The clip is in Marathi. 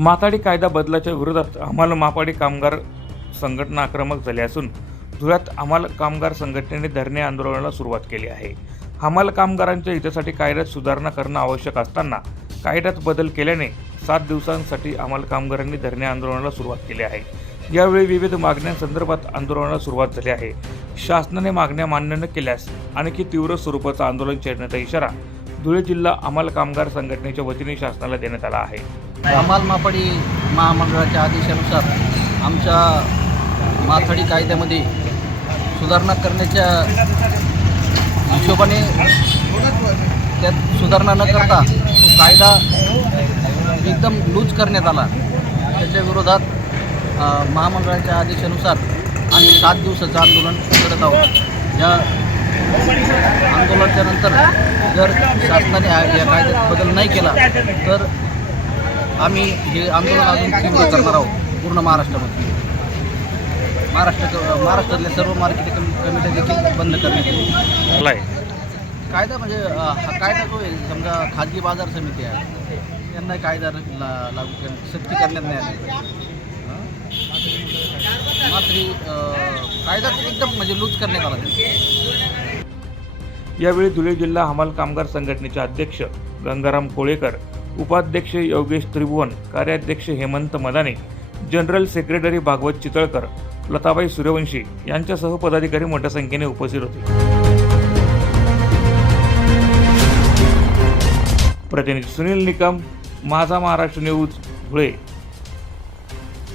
माथाडी कायदा बदलाच्या विरोधात आम्हाला मापाडी कामगार संघटना आक्रमक झाली असून धुळ्यात आम्हाला कामगार संघटनेने धरणे आंदोलनाला सुरुवात केली आहे. हमाल कामगारांच्या हितासाठी कायद्यात सुधारणा करणं आवश्यक असताना कायद्यात बदल केल्याने सात दिवसांसाठी हमाल कामगारांनी धरणे आंदोलनाला सुरुवात केली आहे. यावेळी विविध मागण्यांसंदर्भात आंदोलनाला सुरुवात झाली आहे. शासनाने मागण्या मान्य न केल्यास आणखी तीव्र स्वरूपाचं आंदोलन छेडण्याचा इशारा धुळे जिल्हा हमाल कामगार संघटनेच्या वतीने शासनाला देण्यात आला आहे. हमाल मापाडी महामंडळाच्या आदेशानुसार आमच्या माथाडी कायद्यामध्ये सुधारणा करण्याच्या हिशोबाने त्यात सुधारणा न करता तो कायदा एकदम लूज करण्यात आला. त्याच्या विरोधात महामंडळाच्या आदेशानुसार आम्ही सात दिवसाचं आंदोलन करत आहोत. या आंदोलनाच्या नंतर जर शासनाने या कायद्यात बदल नाही केला तर आम्ही हे आंदोलन अजून तीव्र करणार आहोत पूर्ण महाराष्ट्रामध्ये. महाराष्ट्र महाराष्ट्रातल्या सर्व मार्केट कमिट्या देखील बंद करण्यात येईल. कायदा म्हणजे हा कायदा जो आहे समजा खाजगी बाजार समिती आहे यांना कायदा ला लागू कर सक्ती करण्यात नाही आली. हं? मात्र कायदा एकदम म्हणजे लूज करण्यात आला यावेळी धुळे जिल्हा हमाल कामगार संघटनेचे अध्यक्ष गंगाराम कोळेकर उपाध्यक्ष योगेश त्रिभुवन कार्याध्यक्ष हेमंत मदाने जनरल सेक्रेटरी भागवत चितळकर लताबाई सूर्यवंशी यांच्यासह पदाधिकारी मोठ्या संख्येने उपस्थित होते. प्रतिनिधी सुनील निकम माझा महाराष्ट्र न्यूज धुळे.